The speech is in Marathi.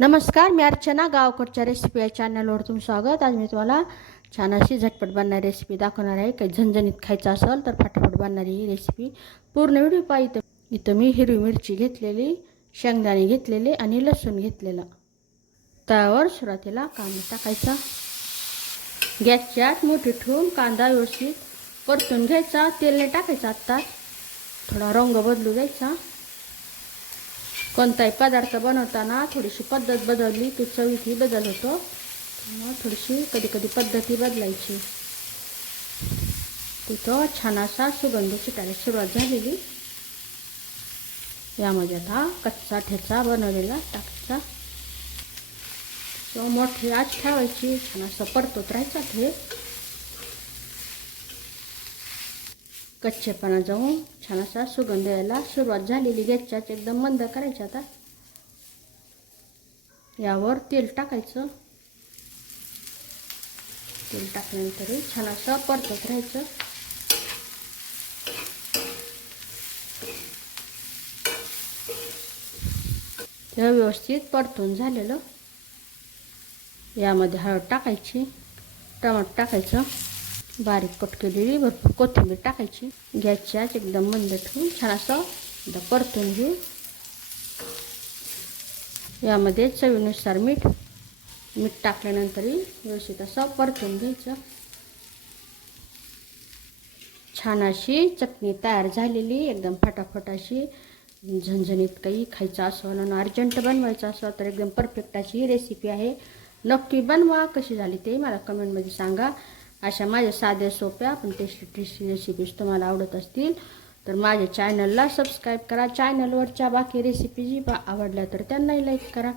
नमस्कार मी अर्चना गावकडच्या रेसिपी या चॅनलवर तुमचं स्वागत. आज मी तुम्हाला छान अशी झटपट बनणारी रेसिपी दाखवणार आहे. काही झणझणीत खायचं असेल तर फटाफट बनणारी ही रेसिपी पूर्ण व्हिडिओ पाहिजे इथं. इथं मी हिरवी मिरची घेतलेली शेंगदाणे घेतलेले आणि लसूण घेतलेलं. त्यावर सुरुवातीला कांदा टाकायचा. गॅसची आत मोठी ठेवून कांदा व्यवस्थित परतून घ्यायचा. तेलने टाकायचा आत्ताच थोडा रंग बदलू द्यायचा. कोणताही पदार्थ बनवताना थोडीशी पद्धत बदलली की चवीतही बदल होतो. थोडीशी कधी कधी पद्धती बदलायची. तिथं छान असा सुगंध सुटायला सुरुवात झालेली. यामध्ये आता कच्चा ठेचा बनवलेला टाकचा. तो मोठी आज ठेवायची छान असं परतोत राहायचा ते. कच्चेपणा जाऊन छान असा सुगंध यायला सुरुवात झालेली गॅसच्याच एकदम मंद करायचं आता. यावर तेल टाकायचं. तेल टाकल्यानंतर छान असं परतत राहायचं. ते व्यवस्थित परतून झालेलं. यामध्ये हळद टाकायची टमाट टाकायचं. बारीक कट केलेली भरपूर कोथिंबीर टाकायची. गॅसच्या एकदम मंद ठेवून छान असं एकदा परतून घेऊ. यामध्ये चवीनुसार मीठ मीठ टाकल्यानंतरही व्यवस्थित असं परतून घ्यायचं. छान अशी चटणी तयार झालेली एकदम फटाफट अशी झणझणीत काही खायचं असं ना अर्जंट बनवायचं असं तर एकदम परफेक्ट अशी रेसिपी आहे. नक्की बनवा कशी झाली ते मला कमेंटमध्ये सांगा. अशा माझ्या साध्या सोप्या पण टेस्टी टेस्टी रेसिपीज तुम्हाला आवडत असतील तर माझ्या चॅनलला सबस्क्राईब करा. चॅनलवरच्या बाकी रेसिपी जी बा आवडल्या तर त्यांनाही लाईक करा.